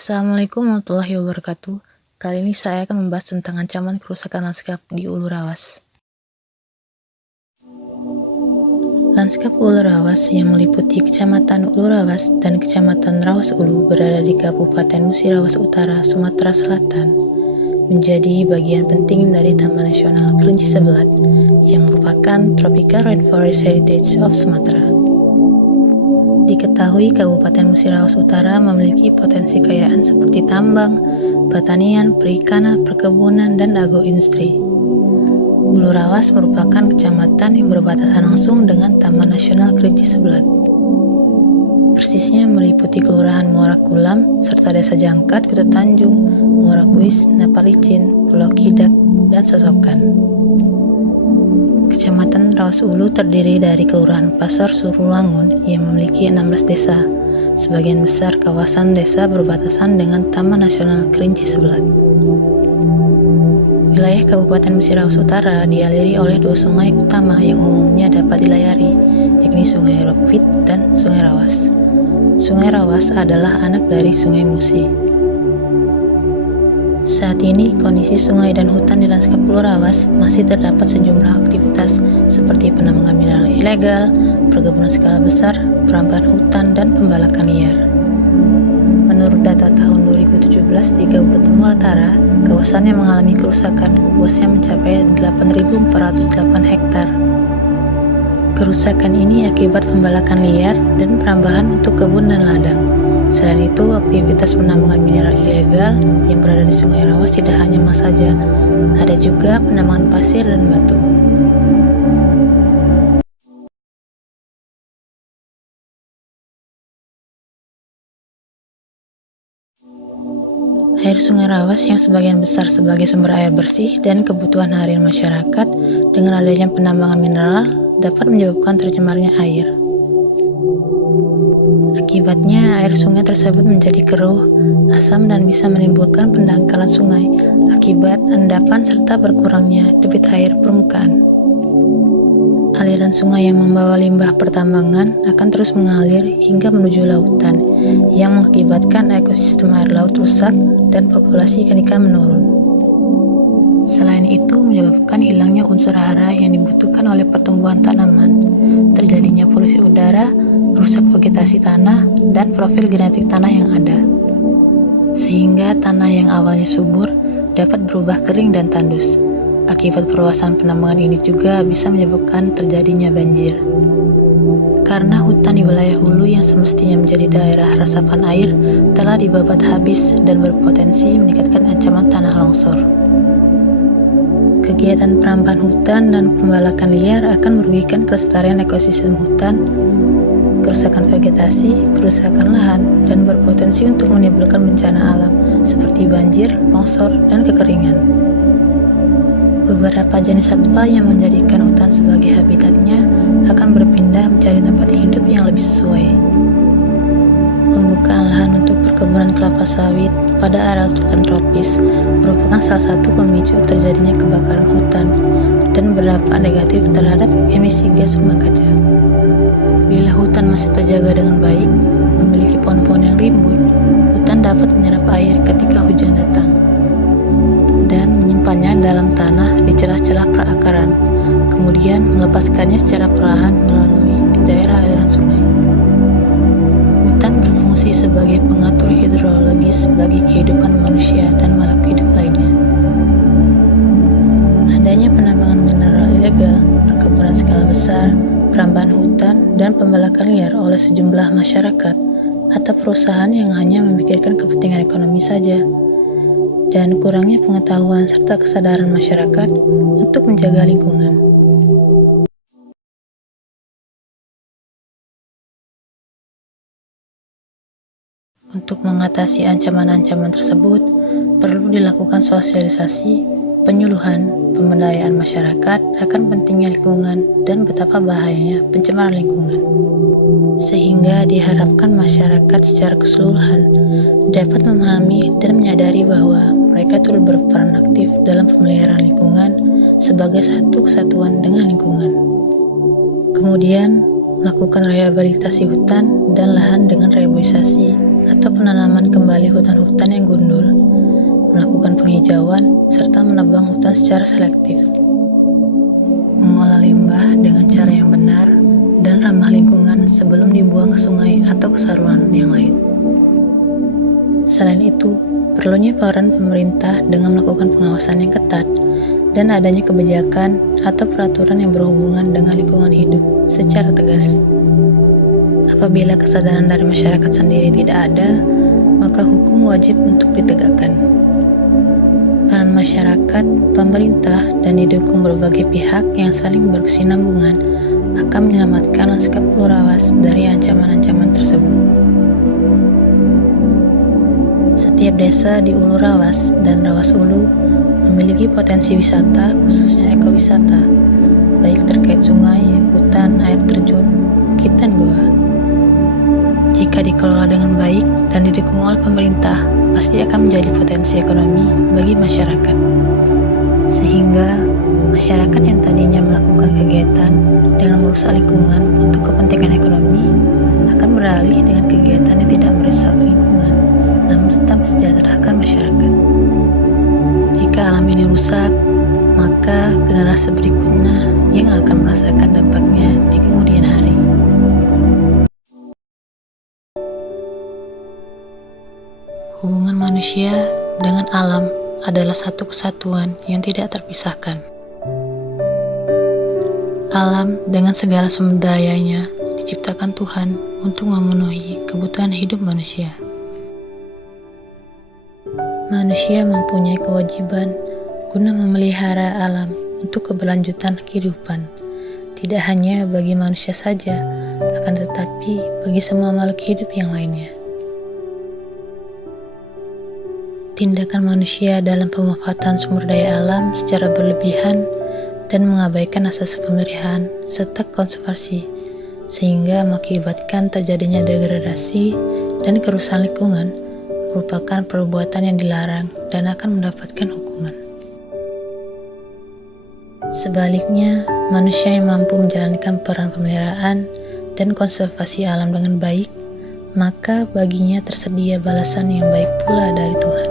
Assalamualaikum warahmatullahi wabarakatuh. Kali ini saya akan membahas tentang ancaman kerusakan lanskap di Ulu Rawas. Lanskap Ulu Rawas yang meliputi Kecamatan Ulu Rawas dan Kecamatan Rawas Ulu berada di Kabupaten Musirawas Utara, Sumatera Selatan, menjadi bagian penting dari Taman Nasional Kerinci Sebelat yang merupakan Tropical Rainforest Heritage of Sumatera. Diketahui Kabupaten Musirawas Utara memiliki potensi kekayaan seperti tambang, pertanian, perikanan, perkebunan, dan agroindustri. Ulu Rawas merupakan kecamatan yang berbatasan langsung dengan Taman Nasional Kerinci Sebelat. Persisnya meliputi Kelurahan Muara Kulam, serta Desa Jangkat, Kuta Tanjung, Muara Kuis, Napalicin, Pulau Kidak, dan Sosokan. Kecamatan Rawas Ulu terdiri dari Kelurahan Pasar Surulangun yang memiliki 16 desa. Sebagian besar kawasan desa berbatasan dengan Taman Nasional Kerinci Sebelat. Wilayah Kabupaten Musirawas Utara dialiri oleh dua sungai utama yang umumnya dapat dilayari, yakni Sungai Ropit dan Sungai Rawas. Sungai Rawas adalah anak dari Sungai Musi. Saat ini, kondisi sungai dan hutan di lanskap Ulu Rawas masih terdapat sejumlah aktivitas seperti penambangan mineral ilegal, perkebunan skala besar, perambahan hutan, dan pembalakan liar. Menurut data tahun 2017 di Kabupaten Muara Utara, kawasannya mengalami kerusakan luasnya mencapai 8.408 hektar. Kerusakan ini akibat pembalakan liar dan perambahan untuk kebun dan ladang. Selain itu, aktivitas penambangan mineral ilegal yang berada di Sungai Rawas tidak hanya emas saja, ada juga penambangan pasir dan batu. Air Sungai Rawas yang sebagian besar sebagai sumber air bersih dan kebutuhan harian masyarakat, dengan adanya penambangan mineral dapat menyebabkan tercemarnya air. Akibatnya, air sungai tersebut menjadi keruh, asam, dan bisa menimbulkan pendangkalan sungai akibat endapan serta berkurangnya debit air permukaan. Aliran sungai yang membawa limbah pertambangan akan terus mengalir hingga menuju lautan, yang mengakibatkan ekosistem air laut rusak dan populasi ikan menurun. Selain itu, menyebabkan hilangnya unsur hara yang dibutuhkan oleh pertumbuhan tanaman, terjadinya polusi udara, rusak vegetasi tanah, dan profil genetik tanah yang ada. Sehingga tanah yang awalnya subur dapat berubah kering dan tandus. Akibat perluasan penambangan ini juga bisa menyebabkan terjadinya banjir. Karena hutan di wilayah hulu yang semestinya menjadi daerah resapan air telah dibabat habis dan berpotensi meningkatkan ancaman tanah longsor. Kegiatan perambahan hutan dan pembalakan liar akan merugikan kelestarian ekosistem hutan, kerusakan vegetasi, kerusakan lahan, dan berpotensi untuk menimbulkan bencana alam seperti banjir, longsor, dan kekeringan. Beberapa jenis satwa yang menjadikan hutan sebagai habitatnya akan berpindah mencari tempat hidup yang lebih sesuai. Pembukaan lahan untuk perkebunan kelapa sawit pada area hutan tropis merupakan salah satu pemicu terjadinya kebakaran hutan dan berdampak negatif terhadap emisi gas rumah kaca. Bila hutan masih terjaga dengan baik, memiliki pohon-pohon yang rimbun, hutan dapat menyerap air ketika hujan datang dan menyimpannya dalam tanah di celah-celah perakaran, kemudian melepaskannya secara perlahan melalui daerah aliran sungai. Hutan berfungsi sebagai pengatur hidrologis bagi kehidupan manusia dan makhluk hidup lainnya. Adanya penambangan mineral ilegal, perkebunan skala besar, perambahan hutan, dan pembalakan liar oleh sejumlah masyarakat atau perusahaan yang hanya memikirkan kepentingan ekonomi saja, dan kurangnya pengetahuan serta kesadaran masyarakat untuk menjaga lingkungan. Untuk mengatasi ancaman-ancaman tersebut, perlu dilakukan sosialisasi, penyuluhan, pemberdayaan masyarakat akan pentingnya lingkungan dan betapa bahayanya pencemaran lingkungan. Sehingga diharapkan masyarakat secara keseluruhan dapat memahami dan menyadari bahwa mereka turut berperan aktif dalam pemeliharaan lingkungan sebagai satu kesatuan dengan lingkungan. Kemudian, melakukan rehabilitasi hutan dan lahan dengan reboisasi atau penanaman kembali hutan-hutan yang gundul, melakukan penghijauan, serta menebang hutan secara selektif. Mengolah limbah dengan cara yang benar dan ramah lingkungan sebelum dibuang ke sungai atau ke saluran yang lain. Selain itu, perlunya peran pemerintah dengan melakukan pengawasan yang ketat dan adanya kebijakan atau peraturan yang berhubungan dengan lingkungan hidup secara tegas. Apabila kesadaran dari masyarakat sendiri tidak ada, maka hukum wajib untuk ditegakkan. Peran masyarakat, pemerintah, dan didukung berbagai pihak yang saling berkesinambungan akan menyelamatkan lanskap Pulau Rawas dari ancaman-ancaman tersebut. Setiap desa di Ulu Rawas dan Rawas Ulu memiliki potensi wisata, khususnya ekowisata, baik terkait sungai, hutan, air terjun, bukit, dan goa. Jika dikelola dengan baik dan didukung oleh pemerintah, pasti akan menjadi potensi ekonomi bagi masyarakat. Sehingga masyarakat yang tadinya melakukan kegiatan dengan merusak lingkungan untuk kepentingan ekonomi akan beralih dengan kegiatan yang tidak merusak lingkungan, namun tetap mensejahterakan masyarakat. Jika alam ini rusak, maka generasi berikutnya yang akan merasakan dampaknya di kemudian hari. Hubungan manusia dengan alam adalah satu kesatuan yang tidak terpisahkan. Alam dengan segala sumber dayanya diciptakan Tuhan untuk memenuhi kebutuhan hidup manusia. Manusia mempunyai kewajiban guna memelihara alam untuk keberlanjutan kehidupan, tidak hanya bagi manusia saja, akan tetapi bagi semua makhluk hidup yang lainnya. Tindakan manusia dalam pemanfaatan sumber daya alam secara berlebihan dan mengabaikan asas pemeliharaan serta konservasi, sehingga mengakibatkan terjadinya degradasi dan kerusakan lingkungan, merupakan perbuatan yang dilarang dan akan mendapatkan hukuman. Sebaliknya, manusia yang mampu menjalankan peran pemeliharaan dan konservasi alam dengan baik, maka baginya tersedia balasan yang baik pula dari Tuhan.